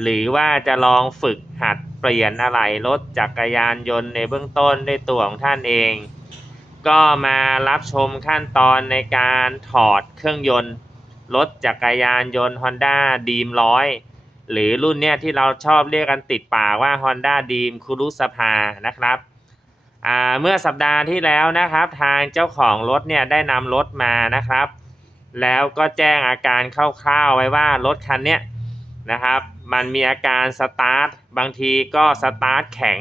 หรือว่าจะลองฝึกหัดเปลี่ยนอะไหล่รถจักรยานยนต์ในเบื้องต้นด้วยตัวของท่านเอง ก็มารับชมขั้นตอนในการถอดเครื่องยนต์รถจักรยานยนต์ Honda Dream 100 หรือรุ่นเนี้ยที่เราชอบเรียกกันติดปากว่า Honda Dream คุรุสภานะครับอ่าเมื่อสัปดาห์ที่แล้วนะครับ ทางเจ้าของรถเนี่ยได้นำรถมานะครับ แล้วก็แจ้งอาการคร่าวๆไว้ว่ารถคันเนี้ยนะครับ มันมีอาการสตาร์ทบางทีก็สตาร์ทแข็ง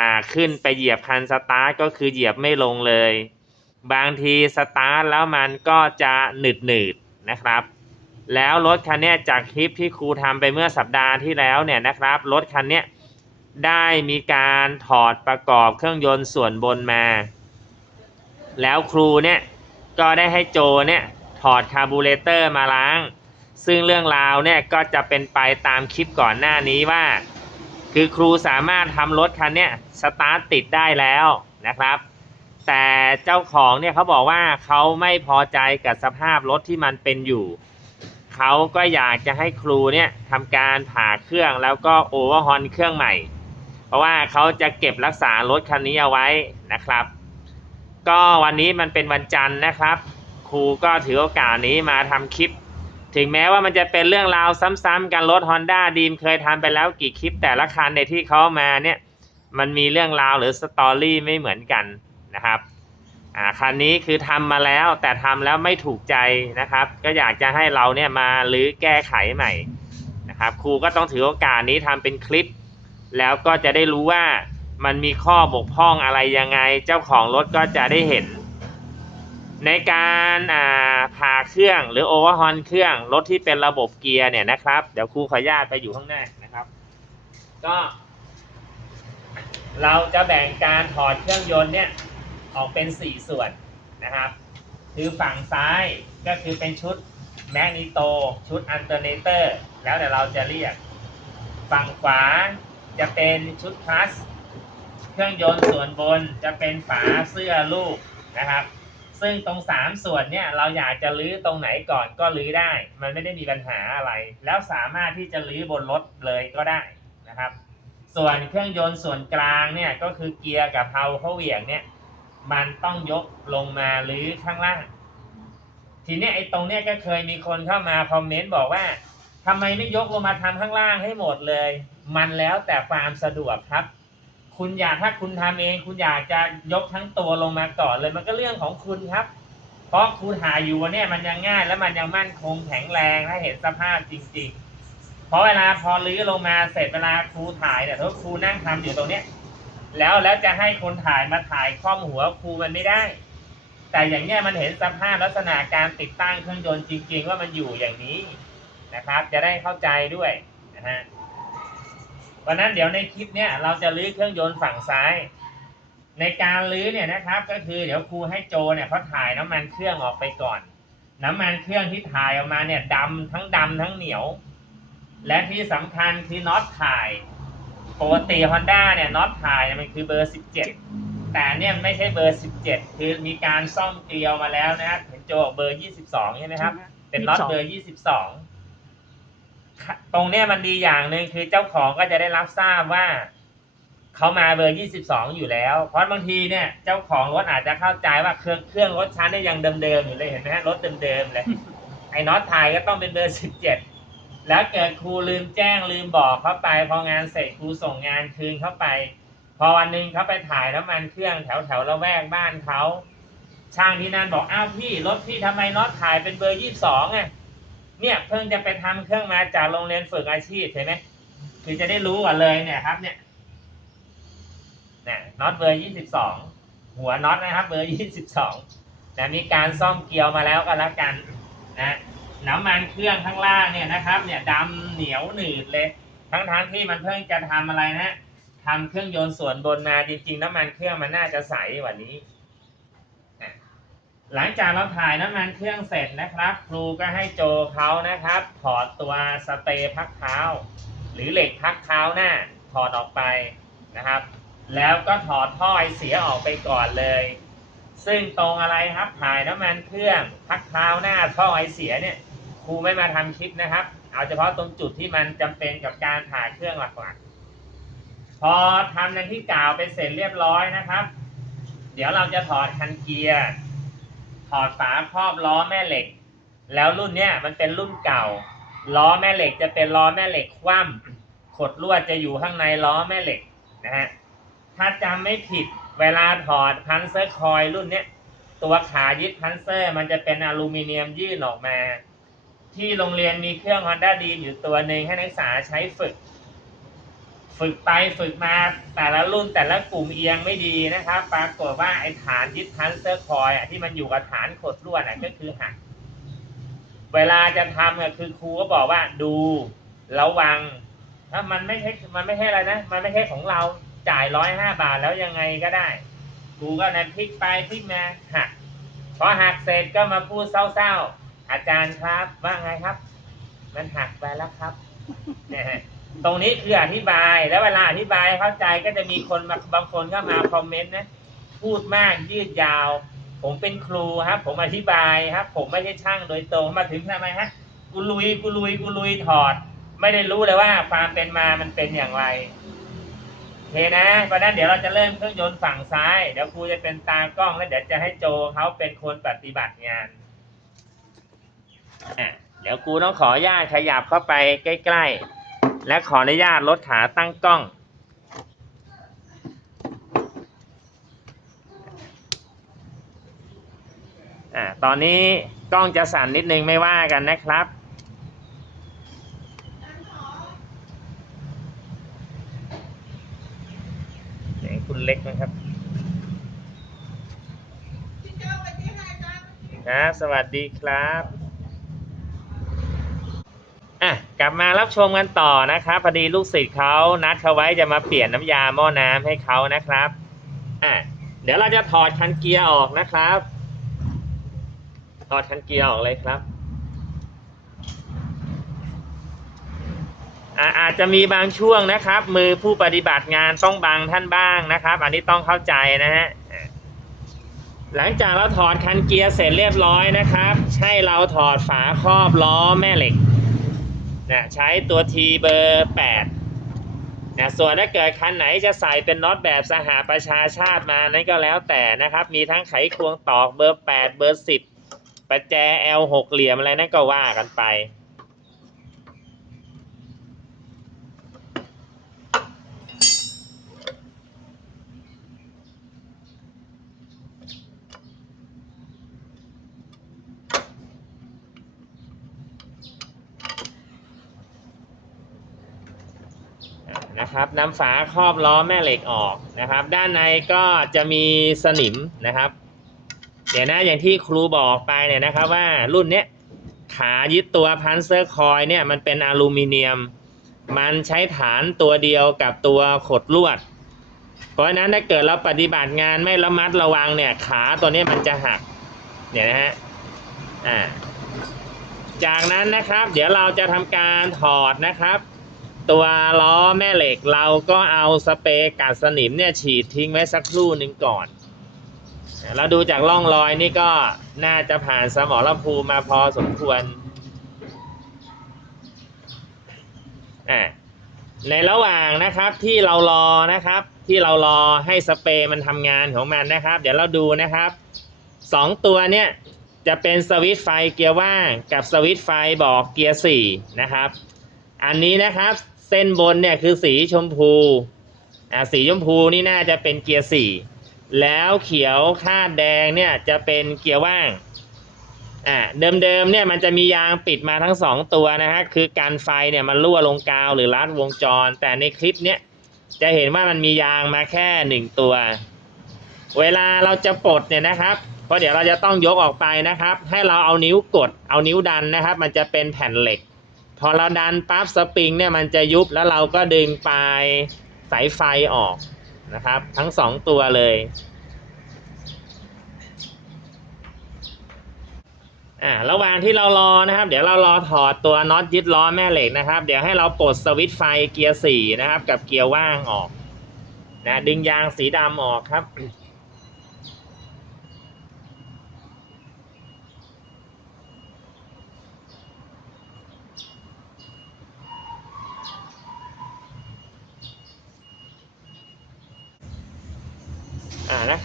อ่าขึ้นไปเหยียบคันสตาร์ทก็คือเหยียบไม่ลงเลย บางทีสตาร์ทแล้วมันก็จะหนืดหนืดๆนะครับ แล้วรถคันนี้จากคลิปที่ครูทำไปเมื่อสัปดาห์ที่แล้วเนี่ยนะครับรถคันนี้ได้มีการถอดประกอบเครื่องยนต์ส่วนบนมา แล้วครูเนี่ยก็ได้ให้โจเนี่ยถอดคาร์บูเรเตอร์มาล้าง ซึ่งเรื่องราวเนี่ยก็จะเป็นไปตามคลิปก่อนหน้านี้ว่า คือครูสามารถทำรถคันเนี้ยสตาร์ทติดได้แล้วนะครับ แต่เจ้าของเนี่ยเขาบอกว่าเขาไม่พอใจกับสภาพรถที่มันเป็นอยู่ เขาก็อยากจะให้ครูเนี่ยทำการผ่าเครื่องแล้วก็โอเวอร์ฮอนเครื่องใหม่ เพราะว่าเขาจะเก็บรักษารถคันนี้เอาไว้นะครับ ก็วันนี้มันเป็นวันจันทร์นะครับ ครูก็ถือโอกาสนี้มาทำคลิป ถึงแม้ว่ามันจะเป็นเรื่องราวซ้ำๆกันรถ Honda ดีมเคยทำไปแล้วกี่คลิปแต่ละคันในที่เขามาเนี่ยมันมีเรื่องราวหรือสตอรี่ไม่เหมือนกันนะครับอ่าคันนี้คือทำมาแล้วแต่ทำแล้วไม่ถูกใจนะครับ ก็อยากจะให้เราเนี่ยมาลื้อแก้ไขใหม่นะครับครูก็ต้องถือโอกาสนี้ทำเป็นคลิป แล้วก็จะได้รู้ว่ามันมีข้อบกพร่องอะไรยังไง เจ้าของรถก็จะได้เห็น ในการอ่าผ่าเครื่องหรือโอเวอร์ฮอนเครื่องรถที่เป็นระบบเกียร์เนี่ยนะครับ เดี๋ยวครูขออนุญาตไปอยู่ข้างหน้านะครับ ก็ เราจะแบ่งการถอดเครื่องยนต์เนี่ยออกเป็น 4 ส่วนนะครับ คือฝั่งซ้ายก็คือเป็นชุดแมกนิโตชุดอันเตอร์เนเตอร์แล้วแต่เราจะเรียก ฝั่งขวาจะเป็นชุดคลัสเครื่องยนต์ส่วนบนจะเป็นฝาเสื้อลูกนะครับ ซึ่งตรงสามส่วนเนี่ยเราอยากจะลื้อตรงไหนก่อนก็ลื้อได้ มันไม่ได้มีปัญหาอะไร แล้วสามารถที่จะลื้อบนรถเลยก็ได้นะครับ ส่วนเครื่องยนต์ส่วนกลางเนี่ยก็คือเกียร์กับเพลาเขาเหวี่ยงเนี่ยมันต้องยกลงมาลื้อข้างล่าง ทีนี้ไอ้ตรงเนี้ยก็เคยมีคนเข้ามาคอมเมนต์บอกว่าทำไมไม่ยกลงมาทำข้างล่างให้หมดเลย มันแล้วแต่ความสะดวกครับ คุณอยากถ้าคุณทำเอง คุณอยากจะยกทั้งตัวลงมาก่อนเลยมันก็เรื่องของคุณครับ เพราะครูถ่ายอยู่เนี่ยมันยังง่าย และมันยังมั่นคงแข็งแรงถ้าเห็นสภาพจริง ๆ เพราะเวลาพอลื้อลงมาเสร็จเวลาครูถ่ายเนี่ยถ้าครูนั่งทำอยู่ตรงเนี้ยแล้วแล้วจะให้คนถ่ายมาถ่ายคล่อมหัวครูมันไม่ได้ แต่อย่างเนี้ยมันเห็นสภาพลักษณะการติดตั้งเครื่องยนต์จริง ๆ ว่ามันอยู่อย่างนี้นะครับ จะได้เข้าใจด้วยนะฮะ วันนั้นเดี๋ยวในคลิปเนี้ยเราจะลื้อเครื่องยนต์ฝั่งซ้าย ในการลื้อเนี่ยนะครับ ก็คือเดี๋ยวครูให้โจเนี่ยเขาถ่ายน้ำมันเครื่องออกไปก่อน น้ำมันเครื่องที่ถ่ายออกมาเนี่ยดำทั้งดำทั้งเหนียว และที่สำคัญคือน็อตถ่ายปกติ Honda เนี่ยน็อตถ่ายเนี่ยมันคือเบอร์ 17 แต่เนี่ยไม่ใช่เบอร์ 17 คือมีการซ่อมเกลียวมาแล้วนะครับเห็นโจบอกเบอร์ 22 ใช่ไหมครับ เป็นน็อตเบอร์ 22ค่ะ ตรงเนี้ยมันดีอย่างหนึ่งคือเจ้าของก็จะได้รับทราบว่าเขามาเบอร์22องอยู่แล้ว เพราะบางทีเนี่ยเจ้าของรถอาจจะเข้าใจว่าเครื่องเครื่องรถชั้นเนี่ยยังเดิมๆอยู่เลยเห็นไหมฮะรถเดิมๆเลยไอ้น็อตถ่ายก็ต้องเป็นเบอร์17แล้วเกิดครูลืมแจ้งลืมบอกเข้าไป พองานเสร็จครูส่งงานคืนเข้าไป พอวันหนึ่งเขาไปถ่ายน้ำมันเครื่องแถวแถวละแวกบ้านเขาช่างที่นั่นบอกอ้าวพี่รถพี่ทำไมน็อตถ่ายเป็นเบอร์ยี่สิบสองอะ เนี่ยเพิ่งจะไปทำเครื่องมาจากโรงเรียนฝึกอาชีพเห็นไหมคือจะได้รู้ก่อนเลยเนี่ยครับเนี่ยนี่ยน็อตเบอร์ยี่สิบสองหัวน็อตนะครับ เบอร์ยี่สิบสองนะมีการซ่อมเกลียวมาแล้วก็แล้วกันนะน้ำมันเครื่องข้างล่างเนี่ยนะครับ เนี่ยดำเหนียวหนืดเลย ทั้งทั้งๆที่มันเพิ่งจะทำอะไรนะททำเครื่องยนต์ส่วนบนมาจริงๆ น้ำมันเครื่องมันน่าจะใสกว่านี้ หลังจากเราถ่ายน้ำมันเครื่องเสร็จนะครับ ครูก็ให้โจเขานะครับ ถอดตัวสเตย์พักเท้า หรือเหล็กพักเท้าหน้า ถอดออกไปนะครับ แล้วก็ถอดท่อไอเสียออกไปก่อนเลย ซึ่งตรงอะไรครับถ่ายน้ำมันเครื่องพักเท้าหน้าท่อไอเสียเนี่ยครูไม่มาทำคลิปนะครับ เอาเฉพาะตรงจุดที่มันจำเป็นกับการถ่ายเครื่องหลักๆพอทำในที่กล่าวไปเสร็จเรียบร้อยนะครับ เดี๋ยวเราจะถอดคันเกียร์ อดฝาครอบล้อแม่เหล็ก แล้วรุ่นเนี้ยมันเป็นรุ่นเก่า ล้อแม่เหล็กจะเป็นล้อแม่เหล็กคว่ำขดลวดจะอยู่ข้างในล้อแม่เหล็กนะฮะถ้าจำไม่ผิดเวลาถอดพันเซอร์คอยล์รุ่นเนี้ยตัวขายึดพันเซอร์ มันจะเป็นอลูมิเนียมยื่นออกมา ที่โรงเรียนมีเครื่อง Honda d ดีอยู่ตัวหนึ่งให้นักศึกษาใช้ฝึก ฝึกไปฝึกมาแต่ละรุ่นแต่ละกลุ่มเอียงไม่ดีนะครับ ปรากฏว่าไอ้ฐานยึดพันเซอร์คอยล์อะที่มันอยู่กับฐานขดลวดอะก็คือหัก เวลาจะทำก็คือครูก็บอกว่าดูระวังถ้ามันไม่ใช่มันไม่ใช่อะไรนะ มันไม่ใช่ของเราจ่ายร้อยห้าบาทแล้วยังไงก็ได้ครูก็นะพลิกไปพลิกมาหักพอหักเสร็จก็มาพูดเศร้าๆอาจารย์ครับว่าไงครับ มันหักไปแล้วครับนะฮะ ตรงนี้คืออธิบาย แล้วเวลาอธิบายเข้าใจก็จะมีคนมาบางคนเข้ามาคอมเมนต์นะ พูดมากยืดยาว ผมเป็นครูครับ ผมอธิบายครับ ผมไม่ใช่ช่างโดยตรงมาถึงทำไมฮะกูลุยกูลุยกูลุยถอด ไม่ได้รู้เลยว่าความเป็นมามันเป็นอย่างไรโอเคนะเพราะฉะนั้นเดี๋ยวเราจะเริ่มเครื่องยนต์ฝั่งซ้าย เดี๋ยวครูจะเป็นตากล้องแล้วเดี๋ยวจะให้โจเขาเป็นคนปฏิบัติงานอะเดี๋ยวครูต้องขออนุญาตขยับเข้าไปใกล้ ๆ และขออนุญาตลดขาตั้งกล้อง อ่า ตอนนี้กล้องจะสั่นนิดนึงไม่ว่ากันนะครับ เสียงคุณเล็กนะครับครับสวัสดีครับ อะกลับมารับชมกันต่อนะครับพอดีลูกศิษย์เขานัดเขาไว้จะมาเปลี่ยนน้ำยาหม้อน้ำให้เขานะครับอะเดี๋ยวเราจะถอดคันเกียร์ออกนะครับ ถอดคันเกียร์ออกเลยครับอะอาจจะมีบางช่วงนะครับ มือผู้ปฏิบัติงานต้องบังท่านบ้างนะครับ อันนี้ต้องเข้าใจนะฮะอะหลังจากเราถอดคันเกียร์เสร็จเรียบร้อยนะครับ ให้เราถอดฝาครอบล้อแม่เหล็ก นะใช้ตัว T เบอร์8นะส่วนถ้าเกิดคันไหนจะใส่เป็นน็อตแบบสหประชาชาติมานั่นก็แล้วแต่นะครับ มีทั้งไขควงตอกเบอร์ 8 เบอร์ 10 ประแจ L หกเหลี่ยมอะไรนั่นก็ว่ากันไป นะครับนำฝาครอบล้อแม่เหล็กออกนะครับ ด้านในก็จะมีสนิมนะครับ เดี๋ยวนะอย่างที่ครูบอกไปเนี่ยนะครับว่ารุ่นเนี้ยขายึดตัวพันเซอร์คอยเนี่ยมันเป็นอลูมิเนียม มันใช้ฐานตัวเดียวกับตัวขดลวด เพราะฉะนั้นถ้าเกิดเราปฏิบัติงานไม่ระมัดระวังเนี่ยขาตัวนี้มันจะหักเนี่ยนะฮะอ่าจากนั้นนะครับ เดี๋ยวเราจะทำการถอดนะครับ ตัวล้อแม่เหล็กเราก็เอาสเปรย์กัดสนิมเนี่ยฉีดทิ้งไว้สักครู่หนึ่งก่อนเราดูจากร่องรอยนี่ก็น่าจะผ่านสมอรภูมาพอสมควรอ่าในระหว่างนะครับที่เรารอนะครับ ที่เรารอให้สเปรย์มันทำงานของมันนะครับ เดี๋ยวเราดูนะครับสองตัวเนี่ยจะเป็นสวิตช์ไฟเกียร์ว่างกับสวิตช์ไฟบอกเกียร์สี่นะครับ อันนี้นะครับ เส้นบนเนี่ยคือสีชมพูอ่าสีชมพูนี่น่าจะเป็นเกียร์สี่แล้วเขียวคาดแดงเนี่ยจะเป็นเกียร์ว่างอ่าเดิมๆเนี่ยมันจะมียางปิดมาทั้งสองตัวนะฮะคือการไฟเนี่ยมันรั่วลงกาวหรือลัดวงจร แต่ในคลิปเนี้ยจะเห็นว่ามันมียางมาแค่หนึ่งตัว เวลาเราจะปลดเนี่ยนะครับเพราะเดี๋ยวเราจะต้องยกออกไปนะครับ ให้เราเอานิ้วกดเอานิ้วดันนะครับ มันจะเป็นแผ่นเหล็ก พอเราดันปั๊บสปริงเนี่ยมันจะยุบแล้วเราก็ดึงปลายสายไฟออกนะครับ ทั้งสองตัวเลยอ่าระหว่างที่เรารอนะครับ เดี๋ยวเรารอถอดตัวน็อตยึดล้อแม่เหล็กนะครับ เดี๋ยวให้เราปลดสวิตช์ไฟเกียร์สี่นะครับ กับเกียร์ว่างออกนะดึงยางสีดำออกครับ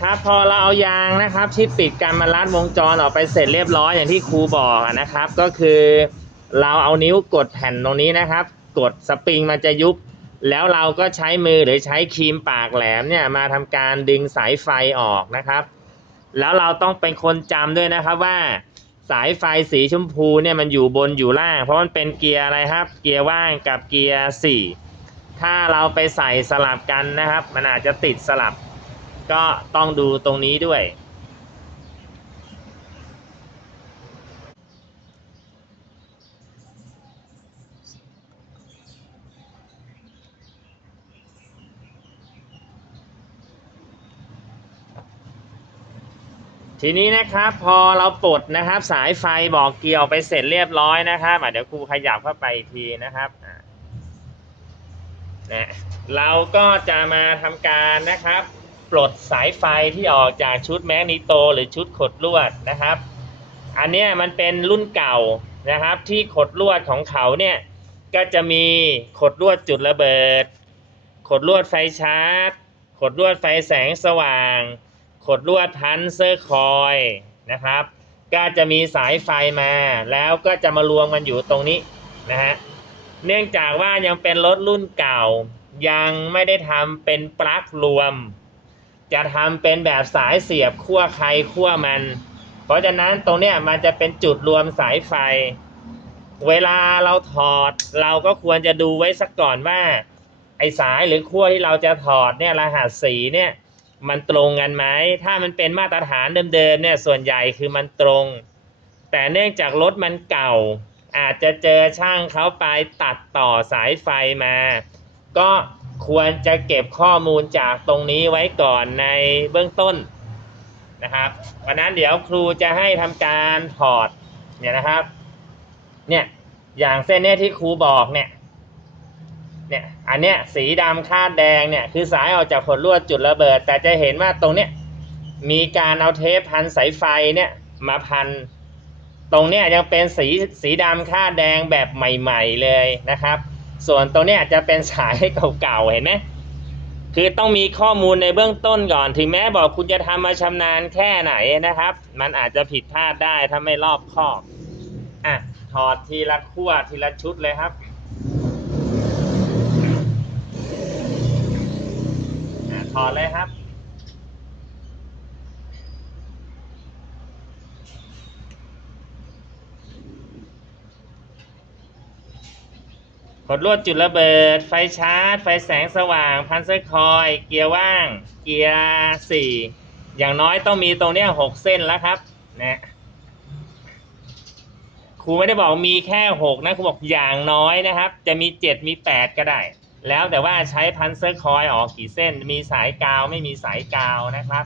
นะครับ พอเราเอายางนะครับ ที่ติดกันมาลัดวงจรออกไปเสร็จเรียบร้อยอย่างที่ครูบอกนะครับ ก็คือเราเอานิ้วกดแผ่นตรงนี้นะครับ กดสปริงมันจะยุบ แล้วเราก็ใช้มือหรือใช้ครีมปากแหลมเนี่ยมาทำการดึงสายไฟออกนะครับ แล้วเราต้องเป็นคนจำด้วยนะครับว่าสายไฟสีชมพูเนี่ยมันอยู่บนอยู่ล่าง เพราะมันเป็นเกียร์อะไรครับ เกียร์ว่างกับเกียร์สี่ถ้าเราไปใส่สลับกันนะครับ มันอาจจะติดสลับ ก็ต้องดูตรงนี้ด้วย ทีนี้นะครับพอเราปลดนะครับสายไฟบอกเกียร์ออกไปเสร็จเรียบร้อยนะครับเดี๋ยวครูขยับเข้าไปอีกทีนะครับนะเราก็จะมาทำการนะครับ ปลดสายไฟที่ออกจากชุดแมกนีโต หรือชุดขดลวดนะครับ อันนี้มันเป็นรุ่นเก่านะครับ ที่ขดลวดของเขาเนี่ยก็จะมีขดลวดจุดระเบิด ขดลวดไฟชาร์จ ขดลวดไฟแสงสว่าง ขดลวดพันเซอร์คอยนะครับ ก็จะมีสายไฟมา แล้วก็จะมารวมกันอยู่ตรงนี้นะฮะ เนื่องจากว่ายังเป็นรถรุ่นเก่า ยังไม่ได้ทำเป็นปลั๊กรวม จะทำเป็นแบบสายเสียบขั้วใครขั้วมัน เพราะฉะนั้นตรงเนี้ยมันจะเป็นจุดรวมสายไฟ เวลาเราถอดเราก็ควรจะดูไว้สักก่อนว่า ไอสายหรือขั้วที่เราจะถอดเนี่ยรหัสสีเนี่ยมันตรงกันไหม ถ้ามันเป็นมาตรฐานเดิมๆเนี่ยส่วนใหญ่คือมันตรง แต่เนื่องจากรถมันเก่า อาจจะเจอช่างเขาไปตัดต่อสายไฟมา ก็ ควรจะเก็บข้อมูลจากตรงนี้ไว้ก่อนในเบื้องต้นนะครับวันนั้นเดี๋ยวครูจะให้ทำการถอดเนี่ยนะครับเนี่ยอย่างเส้นเนี้ยที่ครูบอกเนี่ยเนี่ยอันเนี้ยสีดำคาดแดงเนี่ยคือสายออกจากขดลวดจุดระเบิด แต่จะเห็นว่าตรงเนี้ยมีการเอาเทปพันสายไฟเนี่ยมาพันตรงเนี้ยยังเป็นสีสีดำคาดแดงแบบใหม่ ๆเลยนะครับ ส่วนตรงนี้อาจจะเป็นสายเก่าๆเห็นไหมคือต้องมีข้อมูลในเบื้องต้นก่อน ถึงแม้บอกคุณจะทำมาชำนาญแค่ไหนนะครับ มันอาจจะผิดพลาดได้ถ้าไม่รอบคอบอะถอดทีละขั้วทีละชุดเลยครับถอดเลยครับ ดลวดจุดระเบิด ไฟชาร์จ ไฟแสงสว่าง พันเซอร์คอย เกียร์ว่าง เกียร์สี่อย่างน้อยต้องมีตรงเนี้ยหกเส้นแล้วครับนะครูไม่ได้บอกมีแค่หกนะครูบอกอย่างน้อยนะครับ จะมีเจ็ดมีแปดก็ได้ แล้วแต่ว่าใช้พันเซอร์คอยออกกี่เส้น มีสายกาวไม่มีสายกาวนะครับ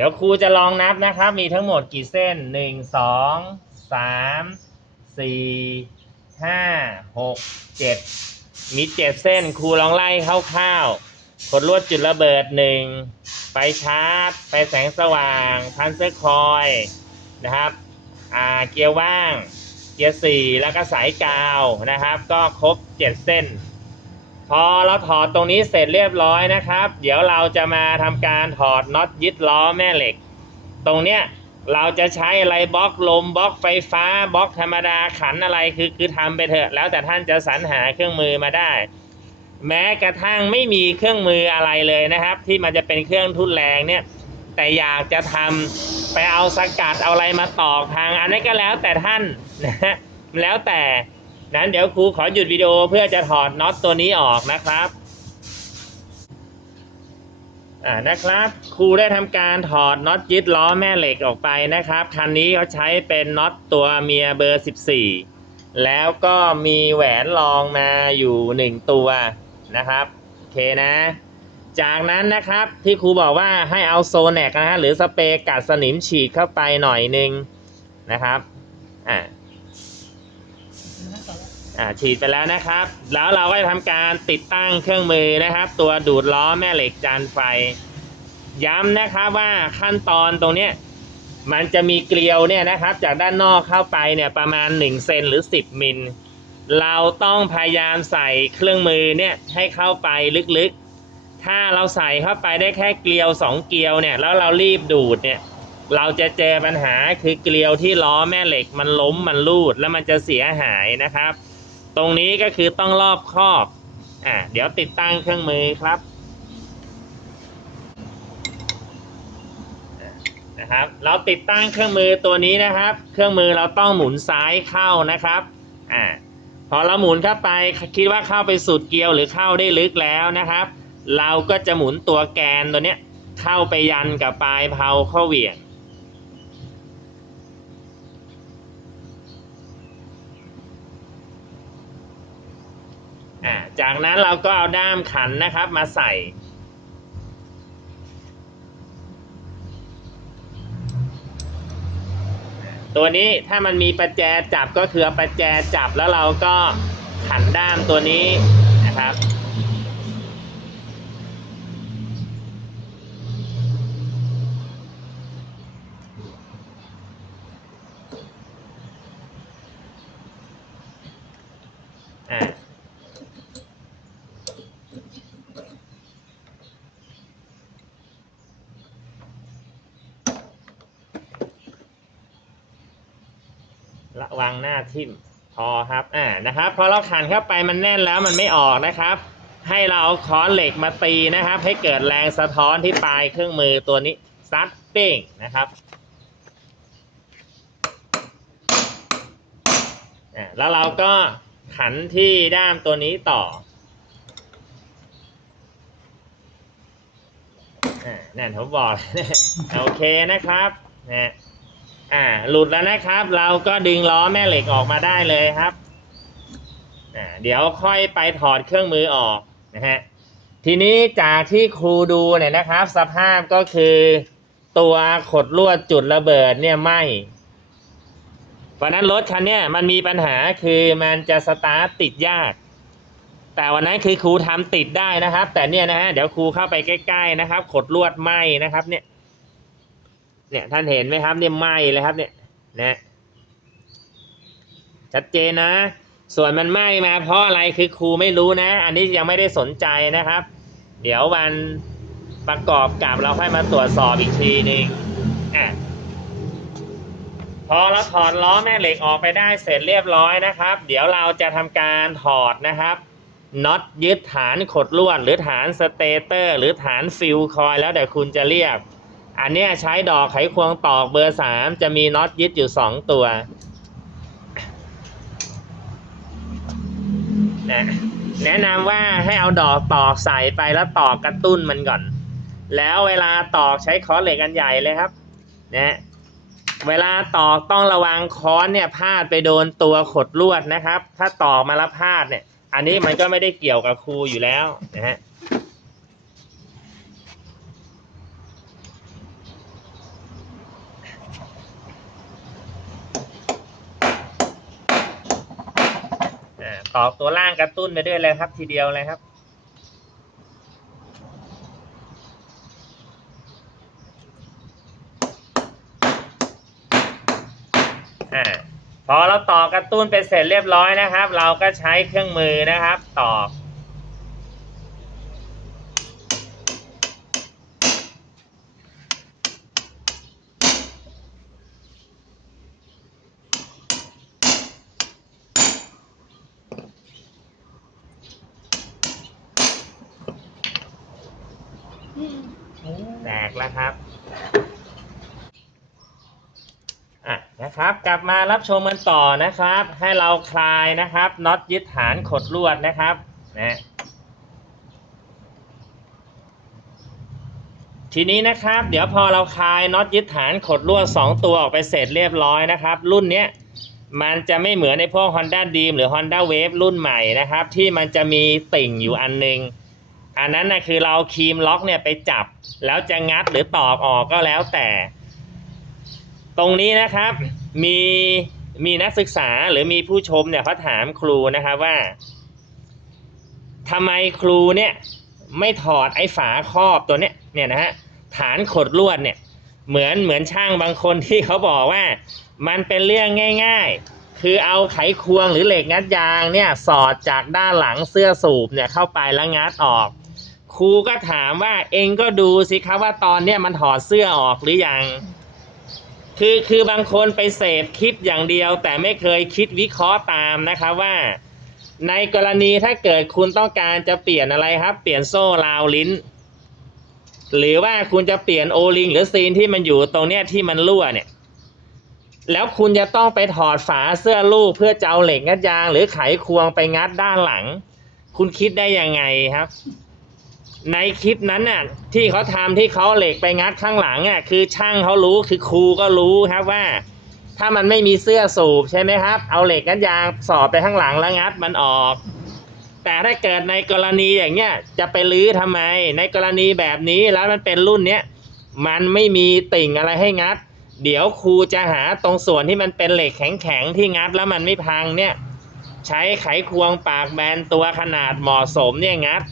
ดี๋ยวครูจะลองนับนะครับ มีทั้งหมดกี่เส้นหนึ่งสองสามสี่ห้าหกเจ็ดมีเจ็ดเส้นครูลองไล่คร่าวๆกดลวดจุดระเบิดหนึ่งไฟชาร์จไฟแสงสว่าง พันเซอร์คอยนะครับอ่าเกียร์ว่าง เกียร์สี่แล้วก็สายกาวนะครับ ก็ครบเจ็ดเส้น พอเราถอดตรงนี้เสร็จเรียบร้อยนะครับ เดี๋ยวเราจะมาทำการถอดน็อตยึดล้อแม่เหล็ก ตรงเนี้ยเราจะใช้อะไรบล็อกลมบล็อกไฟฟ้าบล็อกธรรมดาขันอะไรคือคือทำไปเถอะ แล้วแต่ท่านจะสรรหาเครื่องมือมาได้ แม้กระทั่งไม่มีเครื่องมืออะไรเลยนะครับ ที่มันจะเป็นเครื่องทุนแรงเนี่ยแต่อยากจะทำไปเอาสกัดเอาอะไรมาตอกทาง อันนี้ก็แล้วแต่ท่านนะฮะแล้วแต่ นั้นเดี๋ยวครูขอหยุดวิดีโอเพื่อจะถอดน็อตตัวนี้ออกนะครับอ่านะครับครูได้ทำการถอดน็อตยึดล้อแม่เหล็กออกไปนะครับคันนี้เขาใช้เป็นน็อตตัวเมียเบอร์ 14 แล้วก็มีแหวนรองมาอยู่ 1 ตัวนะครับโอเคนะ จากนั้นนะครับที่ครูบอกว่าให้เอาโซแนกนะฮะหรือสเปรย์กัดสนิมฉีดเข้าไปหน่อยนึงนะครับอ่า อ่าฉีดไปแล้วนะครับ แล้วเราก็จะทำการติดตั้งเครื่องมือนะครับ ตัวดูดล้อแม่เหล็กจานไฟ ย้ำนะครับว่าขั้นตอนตรงเนี้ยมันจะมีเกลียวเนี่ยนะครับ จากด้านนอกเข้าไปเนี่ยประมาณ1เซนหรือ 10มิลเราต้องพยายามใส่เครื่องมือเนี่ยให้เข้าไปลึกๆ ถ้าเราใส่เข้าไปได้แค่เกลียว 2 เกลียวเนี่ยแล้วเรารีบดูดเนี่ยเราจะเจอปัญหาคือเกลียวที่ล้อแม่เหล็กมันล้มมันรูดแล้วมันจะเสียหายนะครับ ตรงนี้ก็คือต้องรอบครอบ อ่าเดี๋ยวติดตั้งเครื่องมือครับนะครับ เราติดตั้งเครื่องมือตัวนี้นะครับ เครื่องมือเราต้องหมุนซ้ายเข้านะครับ อ่า พอเราหมุนเข้าไปคิดว่าเข้าไปสุดเกลียวหรือเข้าได้ลึกแล้วนะครับ เราก็จะหมุนตัวแกนตัวเนี้ยเข้าไปยันกับปลายเพาเข้าเหวี่ยง จากนั้นเราก็เอาด้ามขันนะครับมาใส่ ตัวนี้ถ้ามันมีประแจจับก็คือประแจจับแล้วเราก็ขันด้ามตัวนี้นะครับ อ่า ระวังหน้า ทิ่มพอครับอ่านะครับพอเราขันเข้าไปมันแน่นแล้วมันไม่ออกนะครับ ให้เราเอาค้อนเหล็กมาตีนะครับ ให้เกิดแรงสะท้อนที่ปลายเครื่องมือตัวนี้ซัดเป้งนะครับอ่าแล้วเราก็ขันที่ด้ามตัวนี้ต่ออ่านั่นผมบอก โอเคนะครับนะ อ่าหลุดแล้วนะครับ เราก็ดึงล้อแม่เหล็กออกมาได้เลยครับอ่าเดี๋ยวค่อยไปถอดเครื่องมือออกนะฮะทีนี้จากที่ครูดูเนี่ยนะครับ สภาพก็คือตัวขดลวดจุดระเบิดเนี่ยไหมวันนั้นรถคันเนี้ยมันมีปัญหาคือมันจะสตาร์ทติดยาก แต่วันนั้นคือครูทำติดได้นะครับ แต่เนี่ยนะฮะเดี๋ยวครูเข้าไปใกล้ ๆนะครับ ขดลวดไหมนะครับเนี่ย เนี่ยท่านเห็นไหมครับเนี่ยไหมเลยครับเนี่ยนะชัดเจนนะ ส่วนมันไหมมาเพราะอะไรคือครูไม่รู้นะ อันนี้ยังไม่ได้สนใจนะครับ เดี๋ยววันประกอบกับเราค่อยมาตรวจสอบอีกทีหนึ่งอะพอเราถอดล้อแม่เหล็กออกไปได้เสร็จเรียบร้อยนะครับ เดี๋ยวเราจะทำการถอดนะครับน็อตยึดฐานขดลวดหรือฐานสเตเตอร์ หรือฐานฟิลคอยแล้วแต่คุณจะเรียก อันนี้ใช้ดอกไขควงตอกเบอร์สามจะมีน็อตยึดอยู่สองตัวนะแนะนำว่าให้เอาดอกตอกใส่ไปแล้วตอกกระตุ้นมันก่อน แล้วเวลาตอกใช้ค้อนเหล็กอันใหญ่เลยครับนะเวลาตอกต้องระวังค้อนเนี่ยพาดไปโดนตัวขดลวดนะครับ ถ้าตอกมาแล้วพาดเนี่ย อันนี้มันก็ไม่ได้เกี่ยวกับครูอยู่แล้วนะฮะ ตอกตัวล่างกระตุ้นไปด้วยเลยครับทีเดียวเลยครับ อ่าพอเราต่อกระตุ้นไปเสร็จเรียบร้อยนะครับ เราก็ใช้เครื่องมือนะครับ ตอกแล้วครับอะนะ ครับกลับมารับชมกันต่อนะครับ ให้เราคลายนะครับน็อตยึดฐานขดลวดนะครับนะทีนี้นะครับเดี๋ยวพอเราคลายน็อตยึดฐานขดลวด2 ตัวออกไปเสร็จเรียบร้อยนะครับ รุ่นเนี้ยมันจะไม่เหมือนในพวก Honda Dream หรือ Honda Wave รุ่นใหม่นะครับ ที่มันจะมีติ่งอยู่อันนึง อันนั้นนะคือเราครีมล็อกเนี่ยไปจับ แล้วจะงัดหรือตอกออกก็แล้วแต่ ตรงนี้นะครับมีมีนักศึกษาหรือมีผู้ชมเนี่ยเขาถามครูนะครับว่าทำไมครูเนี่ยไม่ถอดไอ้ฝาครอบตัวเนี้ยเนี่ยนะฮะฐานขดลวดเนี่ยเหมือนเหมือนช่างบางคนที่เขาบอกว่า มันเป็นเรื่องง่าย ๆ คือเอาไขควงหรือเหล็กงัดยางเนี่ยสอดจากด้านหลังเสื้อสูบเนี่ยเข้าไปแล้วงัดออก ครูก็ถามว่าเองก็ดูสิครับว่าตอนเนี้ยมันถอดเสื้อออกหรือยัง คือคือบางคนไปเสพคลิปอย่างเดียว แต่ไม่เคยคิดวิเคราะห์ตามนะครับว่า ในกรณีถ้าเกิดคุณต้องการจะเปลี่ยนอะไรครับ เปลี่ยนโซ่ราวลิ้น หรือว่าคุณจะเปลี่ยนโอลิงหรือซีนที่มันอยู่ตรงเนี้ยที่มันรั่วเนี่ย แล้วคุณจะต้องไปถอดฝาเสื้อลูกเพื่อจะเอาเหล็กงัดยาง หรือไขควงไปงัดด้านหลัง คุณคิดได้ยังไงครับ ในคลิปนั้นน่ะที่เขาทำที่เขาเหล็กไปงัดข้างหลังอะคือช่างเขารู้คือครูก็รู้ครับว่า ถ้ามันไม่มีเสื้อสูบใช่ไหมครับ เอาเหล็กงัดยางสอดไปข้างหลังแล้วงัดมันออก แต่ถ้าเกิดในกรณีอย่างเงี้ยจะไปลื้อทำไม ในกรณีแบบนี้แล้วมันเป็นรุ่นเนี้ยมันไม่มีติ่งอะไรให้งัด เดี๋ยวครูจะหาตรงส่วนที่มันเป็นเหล็กแข็งๆที่งัดแล้วมันไม่พังเนี่ย ใช้ไขควงปากแบนตัวขนาดเหมาะสมเนี่ยงัด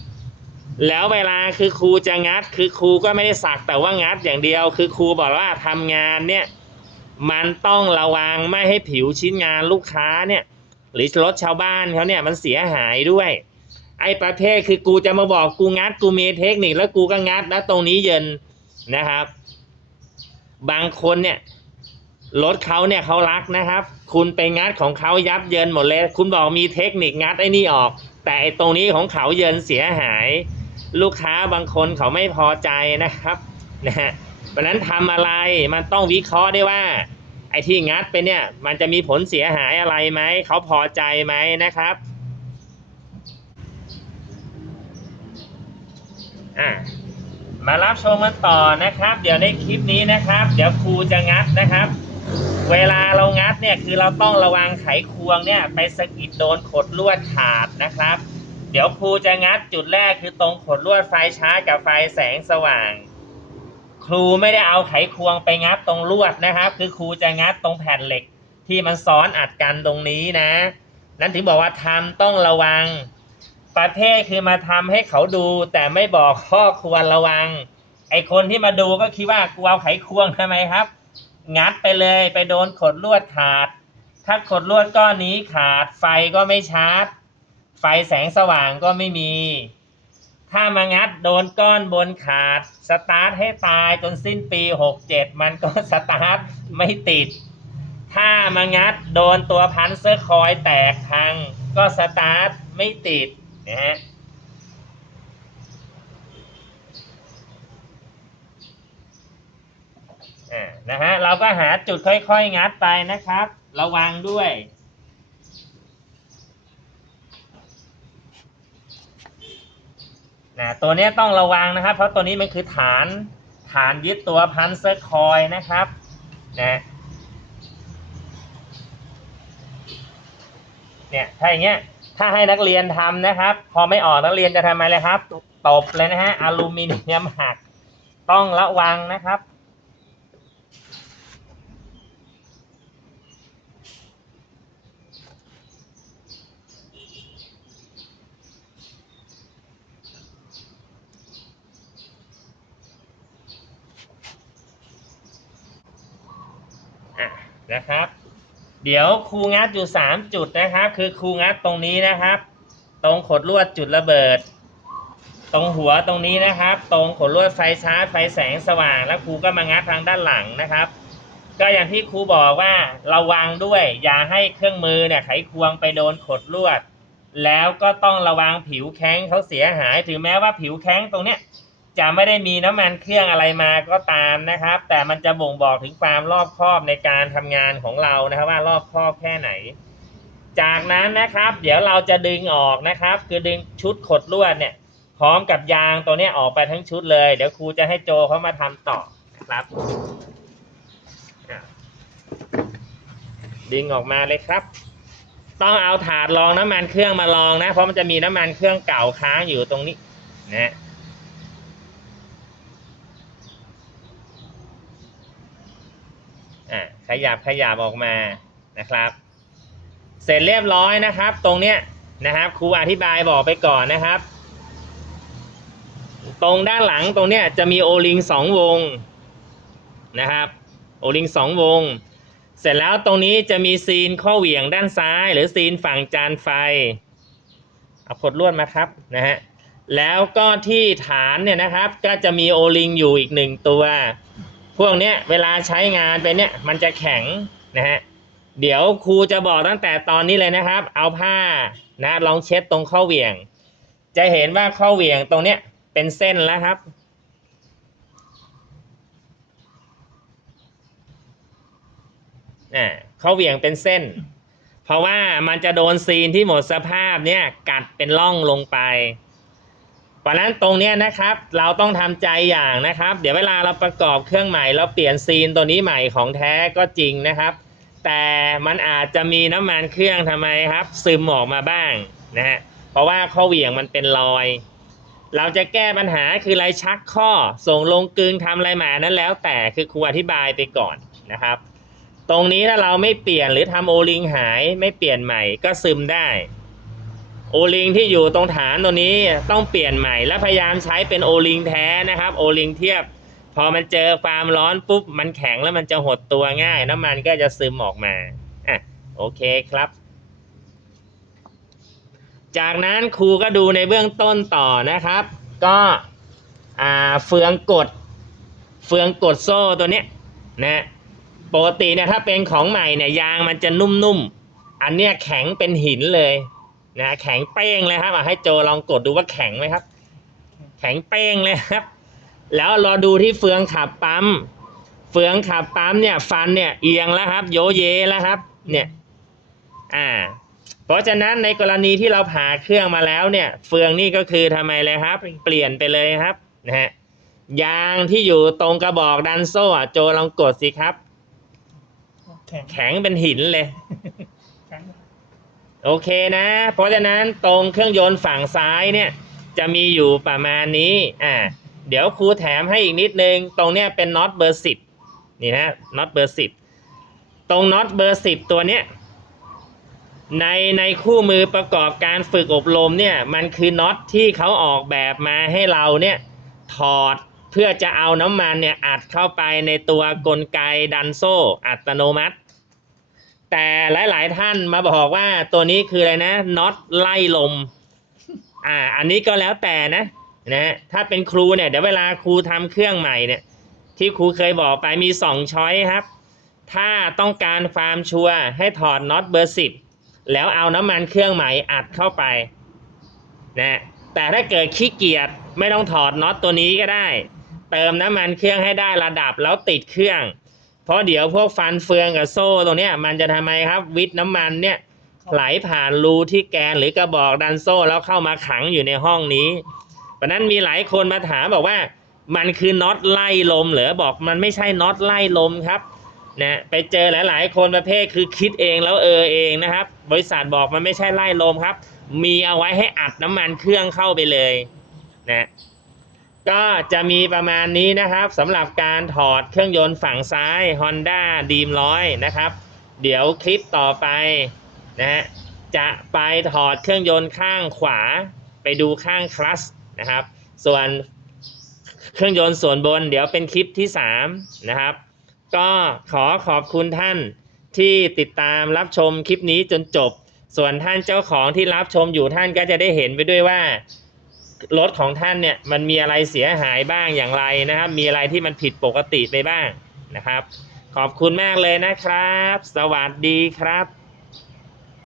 แล้วเวลาคือครูจะงัด คือครูก็ไม่ได้สักแต่ว่างัดอย่างเดียว คือครูบอกว่าทำงานเนี่ยมันต้องระวังไม่ให้ผิวชิ้นงานลูกค้าเนี่ย หรือรถชาวบ้านเขาเนี่ยมันเสียหายด้วย ไอ้ประเภทคือกูจะมาบอกกูงัดกูมีเทคนิคแล้วกูก็งัดแล้วตรงนี้เย็นนะครับ บางคนเนี่ยรถเขาเนี่ยเขารักนะครับ คุณไปงัดของเขายับเยินหมดเลย คุณบอกมีเทคนิคงัดไอ้นี่ออก แต่ไอ้ตรงนี้ของเขาเยินเสียหาย ลูกค้าบางคนเขาไม่พอใจนะครับนะฮะเพราะนั้นทำอะไรมันต้องวิเคราะห์ได้ว่า ไอ้ที่งัดไปเนี่ย มันจะมีผลเสียหายอะไรไหมเขาพอใจไหมนะครับอะมารับชมกันต่อนะครับ เดี๋ยวในคลิปนี้นะครับ เดี๋ยวครูจะงัดนะครับ เวลาเรางัดเนี่ยคือเราต้องระวังไขควงเนี่ย ไปสะกิดโดนขดลวดขาดนะครับ ดี๋ยวครูจะงัดจุดแรกคือตรงขดลวดไฟชาร์จกับไฟแสงสว่าง ครูไม่ได้เอาไขควงไปงัดตรงลวดนะครับ คือครูจะงัดตรงแผ่นเหล็กที่มันซ้อนอัดกันตรงนี้นะ นั่นถึงบอกว่าทำต้องระวัง ประเภทคือมาทำให้เขาดู แต่ไม่บอกข้อควรระวัง ไอคนที่มาดูก็คิดว่ากูเอาไขควงทำไมครับ งัดไปเลยไปโดนขดลวดขาด ถ้าขดลวดก้อนนี้ขาดไฟก็ไม่ชาร์จ ไฟแสงสว่างก็ไม่มี ถ้ามางัดโดนก้อนบนขาด สตาร์ทให้ตายจนสิ้นปี 67 มันก็สตาร์ทไม่ติด ถ้ามางัดโดนตัวพันเซอร์คอยแตกพัง ก็สตาร์ทไม่ติดนะฮะอ่านะฮะเราก็หาจุดค่อยๆ งัดไปนะครับ ระวังด้วย นะตัวนี้ต้องระวังนะครับ เพราะตัวนี้มันคือฐานฐานยึดตัวพันเซอร์คอยนะครับนะเนี่ยถ้าอย่างเงี้ยถ้าให้นักเรียนทำนะครับ พอไม่ออกนักเรียนจะทำอะไรเลยครับตบเลยนะฮะอลูมิเนียมหักต้องระวังนะครับ อะ นะครับ เดี๋ยวครูงัดอยู่สามจุดนะครับ คือครูงัดตรงนี้นะครับ ตรงขดลวดจุดระเบิด ตรงหัวตรงนี้นะครับ ตรงขดลวดไฟชาร์จไฟแสงสว่าง แล้วครูก็มางัดทางด้านหลังนะครับ ก็อย่างที่ครูบอกว่าระวังด้วย อย่าให้เครื่องมือเนี่ยไขควงไปโดนขดลวด แล้วก็ต้องระวังผิวแข้งเขาเสียหายถึงแม้ว่าผิวแข้งตรงเนี้ย จะไม่ได้มีน้ำมันเครื่องอะไรมาก็ตามนะครับ แต่มันจะบ่งบอกถึงความรอบคอบในการทำงานของเรานะครับว่ารอบคอบแค่ไหน จากนั้นนะครับ เดี๋ยวเราจะดึงออกนะครับ คือดึงชุดขดลวดเนี่ย พร้อมกับยางตัวนี้ออกไปทั้งชุดเลย เดี๋ยวครูจะให้โจเขามาทำต่อครับ ดึงออกมาเลยครับต้องเอาถาดรองน้ำมันเครื่องมาลองนะ เพราะมันจะมีน้ำมันเครื่องเก่าค้างอยู่ตรงนี้นะ อะขยับขยับออกมานะครับ เสร็จเรียบร้อยนะครับ ตรงเนี้ยนะครับครูอธิบายบอกไปก่อนนะครับ ตรงด้านหลังตรงเนี้ยจะมีโอลิงสองวงนะครับโอลิงสองวง เสร็จแล้วตรงนี้จะมีซีนข้อเหวี่ยงด้านซ้าย หรือซีนฝั่งจานไฟเอาขดลวดมาครับนะฮะแล้วก็ที่ฐานเนี่ยนะครับก็จะมีโอลิงอยู่อีกหนึ่งตัว พวกเนี้ยเวลาใช้งานไปเนี่ยมันจะแข็งนะฮะเดี๋ยวครูจะบอกตั้งแต่ตอนนี้เลยนะครับ เอาผ้านะลองเช็ดตรงข้อเหวี่ยง จะเห็นว่าข้อเหวี่ยงตรงเนี้ยเป็นเส้นแล้วครับอ่าเขาเหวี่ยงเป็นเส้น เพราะว่ามันจะโดนซีนที่หมดสภาพเนี่ยกัดเป็นร่องลงไป เพราะนั้นตรงเนี้ยนะครับเราต้องทำใจอย่างนะครับ เดี๋ยวเวลาเราประกอบเครื่องใหม่เราเปลี่ยนซีนตัวนี้ใหม่ของแท้ก็จริงนะครับ แต่มันอาจจะมีน้ำมันเครื่องทำไมครับ ซึมออกมาบ้างนะฮะเพราะว่าข้อเหวี่ยงมันเป็นรอย เราจะแก้ปัญหาคืออะไรชักข้อส่งลงกึงทำอะไรมานั้นแล้ว แต่คือครูอธิบายไปก่อนนะครับ ตรงนี้ถ้าเราไม่เปลี่ยนหรือทำโอลิงหายไม่เปลี่ยนใหม่ก็ซึมได้ โอลิงที่อยู่ตรงฐานตัวนี้ต้องเปลี่ยนใหม่และพยายามใช้เป็นโอลิงแท้นะครับ โอลิงเทียบ พอมันเจอความร้อนปุ๊บมันแข็งแล้วมันจะหดตัวง่าย น้ำมันก็จะซึมออกมาอะโอเคครับ จากนั้นครูก็ดูในเบื้องต้นต่อนะครับ ก็เฟืองกด เฟืองกดโซ่ตัวเนี้ยนะปกติเนี่ยถ้าเป็นของใหม่เนี่ยยางมันจะนุ่มๆ อันเนี้ยแข็งเป็นหินเลย นะแข็งเป้งเลยครับอะให้โจลองกดดูว่าแข็งไหมครับ แข็งเป้งเลยครับ แล้วรอดูที่เฟืองขับปั๊มเฟืองขับปั๊มเนี่ยฟันเนี่ยเอียงแล้วครับ โยเยแล้วครับ เนี่ยอ่า เพราะฉะนั้นในกรณีที่เราผ่าเครื่องมาแล้วเนี่ย เฟืองนี่ก็คือทำไมเลยครับ เปลี่ยนไปเลยครับนะฮะยางที่อยู่ตรงกระบอกดันโซ่อะโจลองกดสิครับ แข็งแข็งเป็นหินเลยแข็ง โอเคนะ เพราะฉะนั้นตรงเครื่องยนต์ฝั่งซ้ายเนี่ยจะมีอยู่ประมาณนี้อ่าเดี๋ยวครูแถมให้อีกนิดนึง ตรงเนี้ยเป็นน็อตเบอร์สิบนี่นะน็อตเบอร์สิบตรงน็อตเบอร์สิบตัวเนี้ยในในคู่มือประกอบการฝึกอบรมเนี่ยมันคือน็อตที่เขาออกแบบมาให้เราเนี่ยถอดเพื่อจะเอาน้ำมันเนี่ยอัดเข้าไปในตัวกลไกดันโซ่อัตโนมัติ แต่หลาย ๆ ท่านมาบอกว่าตัวนี้คืออะไรนะน็อตไล่ลม อ่า อันนี้ก็แล้วแต่นะนะถ้าเป็นครูเนี่ยเดี๋ยวเวลาครูทำเครื่องใหม่เนี่ย ที่ครูเคยบอกไปมีสองช้อยครับ ถ้าต้องการความชัวร์ให้ถอดน็อตเบอร์สิบแล้วเอาน้ำมันเครื่องใหม่อัดเข้าไปนะแต่ถ้าเกิดขี้เกียจไม่ต้องถอดน็อตตัวนี้ก็ได้ เติมน้ำมันเครื่องให้ได้ระดับแล้วติดเครื่อง เพราะเดี๋ยวพวกฟันเฟืองกับโซ่ตรงเนี้ยมันจะทำไมครับ วิทย์น้ำมันเนี่ยไหลผ่านรูที่แกนหรือกระบอกดันโซ่แล้วเข้ามาขังอยู่ในห้องนี้เพราะนั้นมีหลายคนมาถามบอกว่า มันคือน็อตไล่ลมเหรอบอกมันไม่ใช่น็อตไล่ลมครับนะไปเจอหลาย ๆ คนประเภทคือคิดเองแล้วเออเองนะครับ บริษัทบอกมันไม่ใช่ไล่ลมครับ มีเอาไว้ให้อัดน้ำมันเครื่องเข้าไปเลยนะ ก็จะมีประมาณนี้นะครับสำหรับการถอดเครื่องยนต์ฝั่งซ้าย Honda d r e a m 100 นะครับ เดี๋ยวคลิปต่อไปนะฮะจะไปถอดเครื่องยนต์ข้างขวาไปดูข้างคลัสนะครับ ส่วนเครื่องยนต์ส่วนบนเดี๋ยวเป็นคลิปที่ 3 นะครับ ก็ขอขอบคุณท่านที่ติดตามรับชมคลิปนี้จนจบ ส่วนท่านเจ้าของที่รับชมอยู่ท่านก็จะได้เห็นไปด้วยว่า รถของท่านเนี่ยมันมีอะไรเสียหายบ้างอย่างไรนะครับ มีอะไรที่มันผิดปกติไปบ้างนะครับ ขอบคุณมากเลยนะครับ สวัสดีครับ